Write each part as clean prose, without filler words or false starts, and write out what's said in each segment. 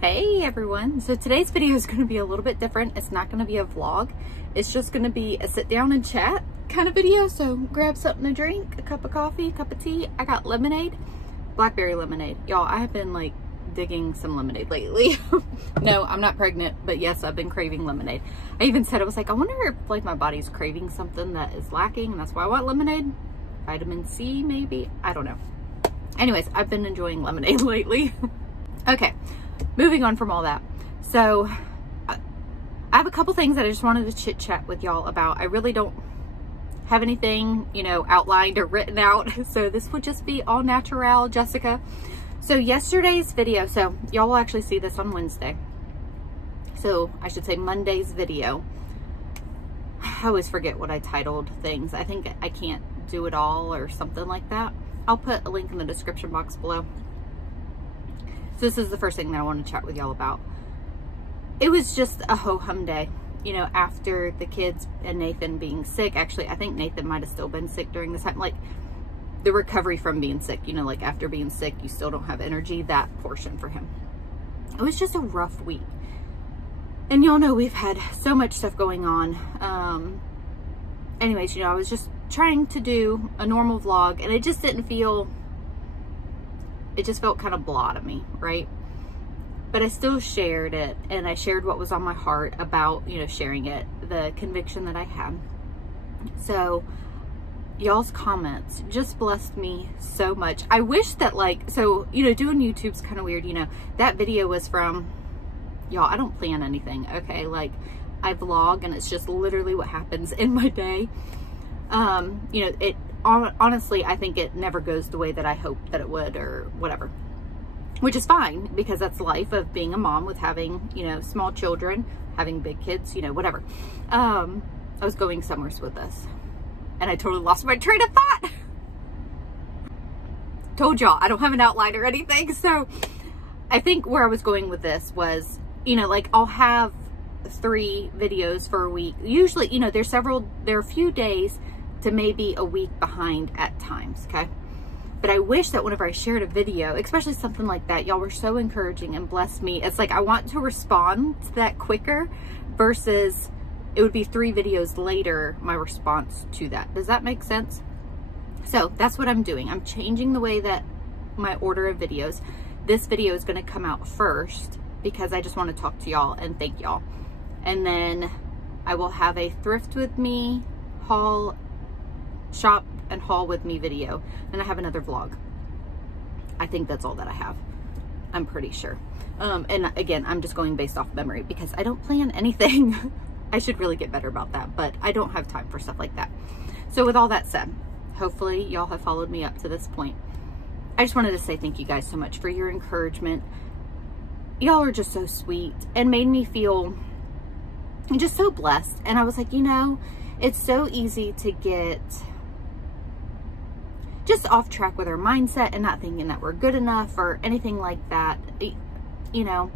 Hey everyone, so today's video is going to be a little bit different. It's not going to be a vlog. It's just going to be a sit down and chat kind of video. So grab something to drink, a cup of coffee, a cup of tea. I got lemonade, blackberry lemonade. Y'all, I have been like digging some lemonade lately. No, I'm not pregnant, but yes, I've been craving lemonade. I even said, I was like, I wonder if like my body's craving something that is lacking and that's why I want lemonade. Vitamin C maybe, I don't know. Anyways, I've been enjoying lemonade lately. Okay. Moving on from all that. So I have a couple things that I just wanted to chit chat with y'all about. I really don't have anything, you know, outlined or written out. So this would just be all natural, Jessica. So yesterday's video, so y'all will actually see this on Wednesday. So I should say Monday's video. I always forget what I titled things. I think I can't do it all or something like that. I'll put a link in the description box below. So this is the first thing that I want to chat with y'all about. It was just a ho-hum day, you know, after the kids and Nathan being sick. Actually, I think Nathan might have still been sick during this time. Like the recovery from being sick, you know, like after being sick, you still don't have energy, that portion for him. It was just a rough week. And y'all know we've had so much stuff going on. Anyways, you know, I was just trying to do a normal vlog and it just didn't feel... It just felt kind of blah to me, right? But I still shared it, and I shared what was on my heart about, you know, sharing it, the conviction that I had. So y'all's comments just blessed me so much. I wish that like, so, you know, doing YouTube's kind of weird, you know, that video was from, y'all, I don't plan anything, okay? Like I vlog and it's just literally what happens in my day. You know, honestly, I think it never goes the way that I hoped that it would or whatever, which is fine because that's life of being a mom with having, you know, small children, having big kids, you know, whatever. I was going somewhere with this and I totally lost my train of thought. Told y'all, I don't have an outline or anything. So I think where I was going with this was, you know, like I'll have 3 videos for a week. Usually, you know, there are a few days to maybe a week behind at times, okay? But I wish that whenever I shared a video, especially something like that, y'all were so encouraging and blessed me. It's like I want to respond to that quicker versus it would be 3 videos later, my response to that. Does that make sense? So that's what I'm doing. I'm changing the way that my order of videos. This video is gonna come out first because I just wanna talk to y'all and thank y'all. And then I will have a thrift with me, shop and haul with me video, and I have another vlog. I think that's all that I have. I'm pretty sure. And again, I'm just going based off memory because I don't plan anything. I should really get better about that, but I don't have time for stuff like that. So with all that said, hopefully y'all have followed me up to this point. I just wanted to say thank you guys so much for your encouragement. Y'all are just so sweet and made me feel just so blessed. And I was like, you know, it's so easy to get just off track with our mindset and not thinking that we're good enough or anything like that. You know,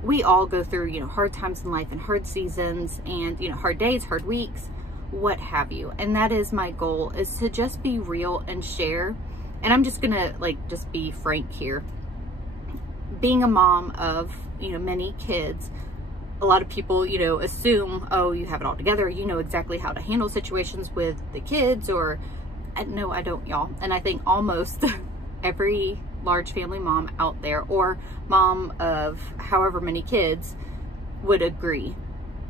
we all go through, you know, hard times in life and hard seasons and, you know, hard days, hard weeks, what have you. And that is my goal, is to just be real and share. And I'm just gonna like just be frank here. Being a mom of, you know, many kids, a lot of people, you know, assume, oh, you have it all together. You know exactly how to handle situations with the kids, or no, I don't, y'all. And I think almost every large family mom out there, or mom of however many kids, would agree.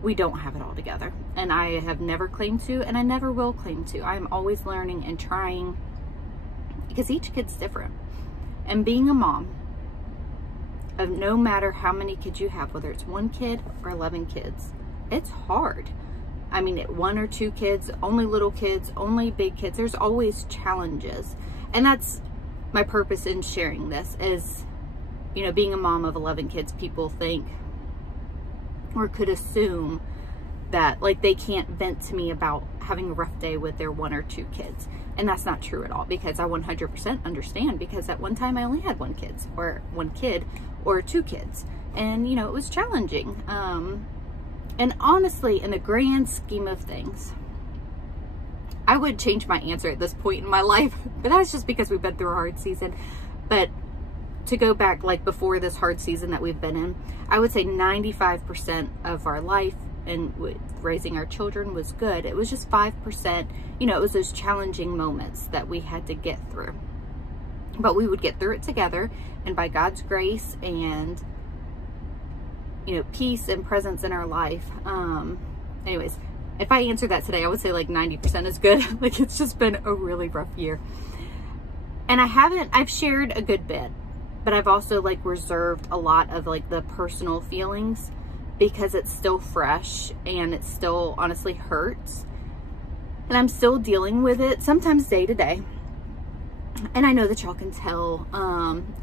We don't have it all together. And I have never claimed to, and I never will claim to. I'm always learning and trying because each kid's different. And being a mom of no matter how many kids you have, whether it's 1 kid or 11 kids, it's hard. I mean, 1 or 2 kids, only little kids, only big kids, there's always challenges. And that's my purpose in sharing this is, you know, being a mom of 11 kids, people think or could assume that like they can't vent to me about having a rough day with their 1 or 2 kids. And that's not true at all, because I 100% understand, because at one time I only had 1 kid or 2 kids. And, you know, it was challenging. And honestly, in the grand scheme of things, I would change my answer at this point in my life, but that's just because we've been through a hard season. But to go back, like before this hard season that we've been in, I would say 95% of our life and raising our children was good. It was just 5%, you know, it was those challenging moments that we had to get through. But we would get through it together, and by God's grace and, you know, peace and presence in our life. Anyways, if I answer that today, I would say like 90% is good. Like, it's just been a really rough year. And I've shared a good bit, but I've also like reserved a lot of like the personal feelings because it's still fresh and it still honestly hurts. And I'm still dealing with it, sometimes day to day. And I know that y'all can tell,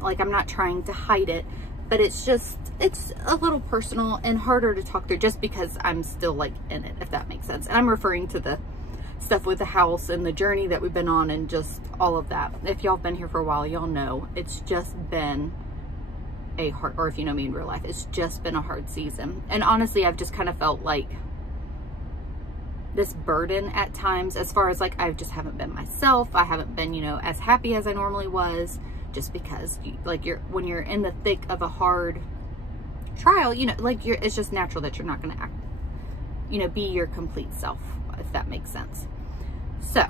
like I'm not trying to hide it, but it's a little personal and harder to talk through just because I'm still like in it, if that makes sense. And I'm referring to the stuff with the house and the journey that we've been on and just all of that. If y'all have been here for a while, y'all know it's just been a hard, or if you know me in real life, it's just been a hard season. And honestly, I've just kind of felt like this burden at times, as far as like, I just haven't been myself. I haven't been, you know, as happy as I normally was, just because when you're in the thick of a hard trial, you know, like it's just natural that you're not going to act, you know, be your complete self, if that makes sense. So,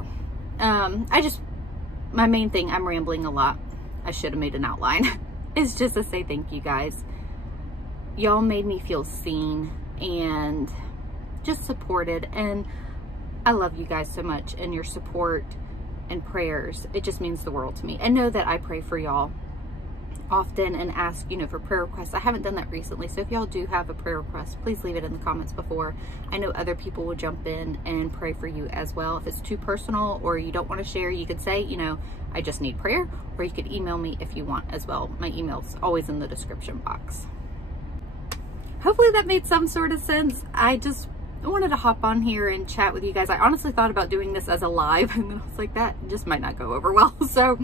my main thing, I'm rambling a lot. I should have made an outline. Is just to say thank you guys. Y'all made me feel seen and just supported, and I love you guys so much, and your support and prayers, it just means the world to me. And know that I pray for y'all often and ask, you know, for prayer requests. I haven't done that recently, so if y'all do have a prayer request, please leave it in the comments before. I know other people will jump in and pray for you as well. If it's too personal or you don't want to share, you could say, you know, I just need prayer, or you could email me if you want as well. My email's always in the description box. Hopefully that made some sort of sense. I just wanted to hop on here and chat with you guys. I honestly thought about doing this as a live, and then I was like, that just might not go over well. So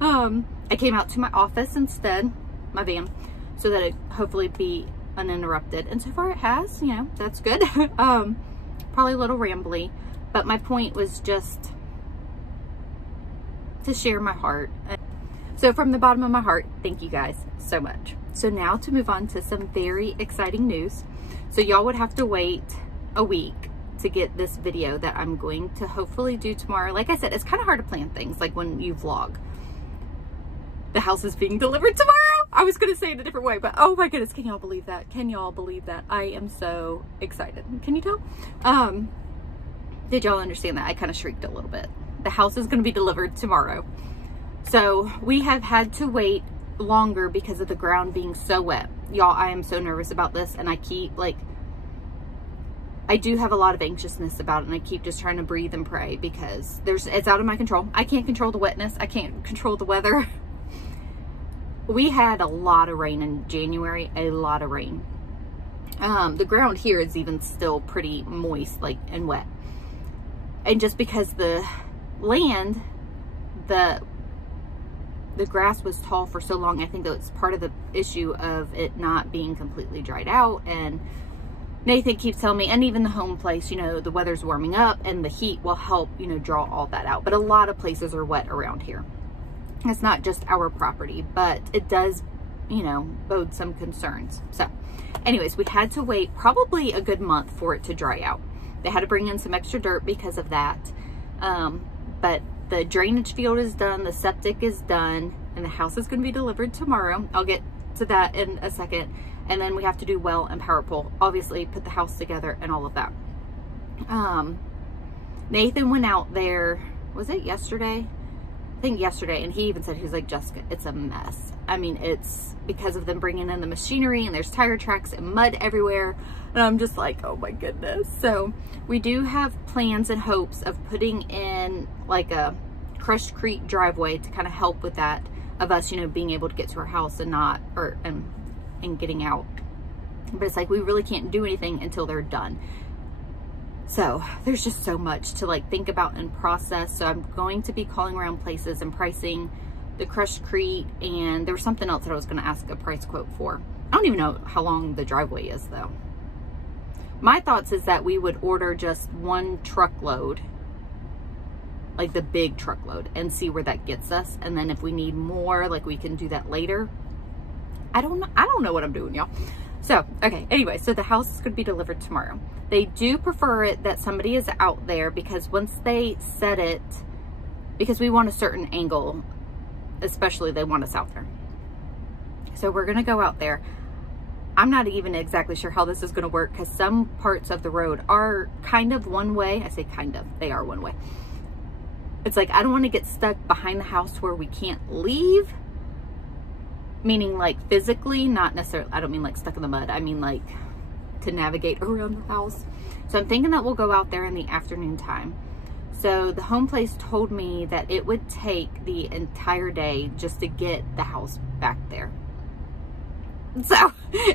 I came out to my office instead, my van, so that it hopefully be uninterrupted. And so far it has, you know, that's good. Probably a little rambly, but my point was just to share my heart. So from the bottom of my heart, thank you guys so much. So now to move on to some very exciting news. So y'all would have to wait a week to get this video that I'm going to hopefully do tomorrow. Like I said, it's kind of hard to plan things like when you vlog. The house is being delivered tomorrow. I was going to say it a different way, but oh my goodness, can y'all believe that? Can y'all believe that? I am so excited. Can you tell? Did y'all understand that? I kind of shrieked a little bit. The house is going to be delivered tomorrow. So we have had to wait longer because of the ground being so wet. Y'all, I am so nervous about this, and I keep like, I do have a lot of anxiousness about it, and I keep just trying to breathe and pray because it's out of my control. I can't control the wetness. I can't control the weather. We had a lot of rain in January, a lot of rain. The ground here is even still pretty moist, like, and wet. And just because the land, the grass was tall for so long, I think that it's part of the issue of it not being completely dried out. And Nathan keeps telling me, and even the home place, you know, the weather's warming up and the heat will help, you know, draw all that out. But a lot of places are wet around here. It's not just our property, but it does, you know, bode some concerns. So anyways, we had to wait probably a good month for it to dry out. They had to bring in some extra dirt because of that. But the drainage field is done, the septic is done, and the house is going to be delivered tomorrow. I'll get to that in a second. And then we have to do well and power pole, obviously put the house together and all of that. Nathan went out there, was it yesterday? I think yesterday, and he even said, he was like, Jessica, it's a mess. I mean, it's because of them bringing in the machinery, and there's tire tracks and mud everywhere. And I'm just like, oh my goodness. So we do have plans and hopes of putting in like a crushed-crete driveway to kind of help with that, of us, you know, being able to get to our house and not, and getting out. But it's like, we really can't do anything until they're done. So there's just so much to like think about and process. So I'm going to be calling around places and pricing the crushed-crete, and there was something else that I was going to ask a price quote for. I don't even know how long the driveway is though. My thoughts is that we would order just one truckload, like the big truckload, and see where that gets us. And then if we need more, like we can do that later. I don't know what I'm doing, y'all. So, okay, anyway, so the house is going to be delivered tomorrow. They do prefer it that somebody is out there, because once they set it, because we want a certain angle, especially they want us out there. So we're going to go out there. I'm not even exactly sure how this is going to work, because some parts of the road are kind of one way. I say kind of, they are one way. It's like, I don't want to get stuck behind the house where we can't leave. Meaning like physically, not necessarily, I don't mean like stuck in the mud. I mean like to navigate around the house. So I'm thinking that we'll go out there in the afternoon time. So the home place told me that it would take the entire day just to get the house back there. So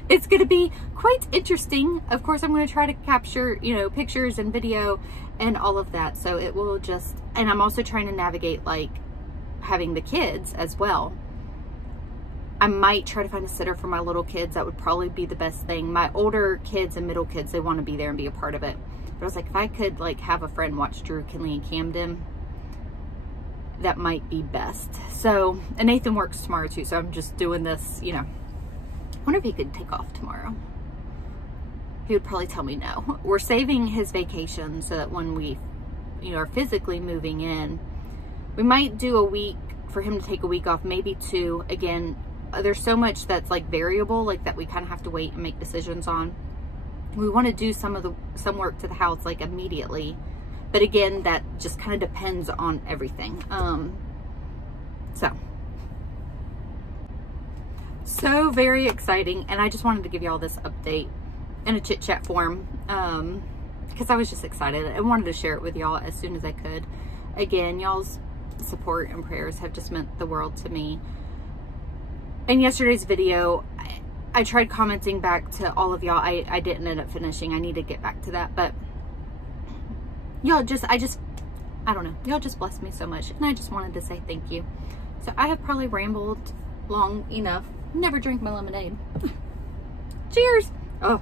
it's going to be quite interesting. Of course, I'm going to try to capture, you know, pictures and video and all of that. So it will just, and I'm also trying to navigate like having the kids as well. I might try to find a sitter for my little kids. That would probably be the best thing. My older kids and middle kids, they want to be there and be a part of it. But I was like, if I could like have a friend watch Drew, Kinley, and Camden, that might be best. So, and Nathan works tomorrow too. So I'm just doing this, you know. I wonder if he could take off tomorrow. He would probably tell me no. We're saving his vacation so that when we, you know, are physically moving in, we might do a week for him to take a week off, maybe 2. Again, there's so much that's like variable, like that we kind of have to wait and make decisions on. We want to do some work to the house like immediately, but again, that just kind of depends on everything. So very exciting, and I just wanted to give you all this update in a chit chat form because I was just excited. I wanted to share it with y'all as soon as I could. Again, y'all's support and prayers have just meant the world to me. In yesterday's video, I tried commenting back to all of y'all. I didn't end up finishing. I need to get back to that, but y'all just, I don't know. Y'all just blessed me so much, and I just wanted to say thank you. So I have probably rambled long enough. Never drink my lemonade. Cheers. Oh,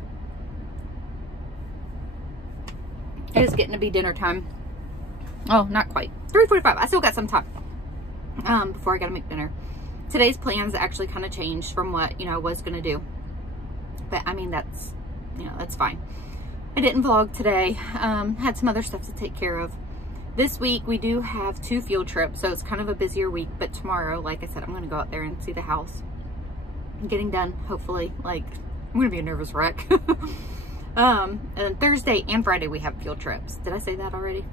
it is getting to be dinner time. Oh, not quite. 3:45. I still got some time before I gotta make dinner. Today's plans actually kind of changed from what, you know, I was gonna do, but I mean, that's, you know, that's fine. I didn't vlog today. Had some other stuff to take care of. This week we do have 2 field trips, so it's kind of a busier week, but tomorrow, like I said, I'm gonna go out there and see the house. I'm getting done, hopefully. Like, I'm gonna be a nervous wreck. And then Thursday and Friday we have field trips. Did I say that already?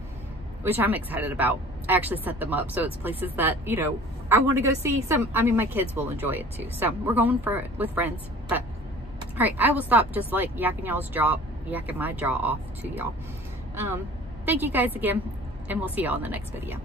Which I'm excited about. I actually set them up so it's places that, you know, I want to go see. Some, I mean, my kids will enjoy it too. So we're going with friends. But all right, I will stop just like yakking my jaw off to y'all. Thank you guys again, and we'll see y'all in the next video.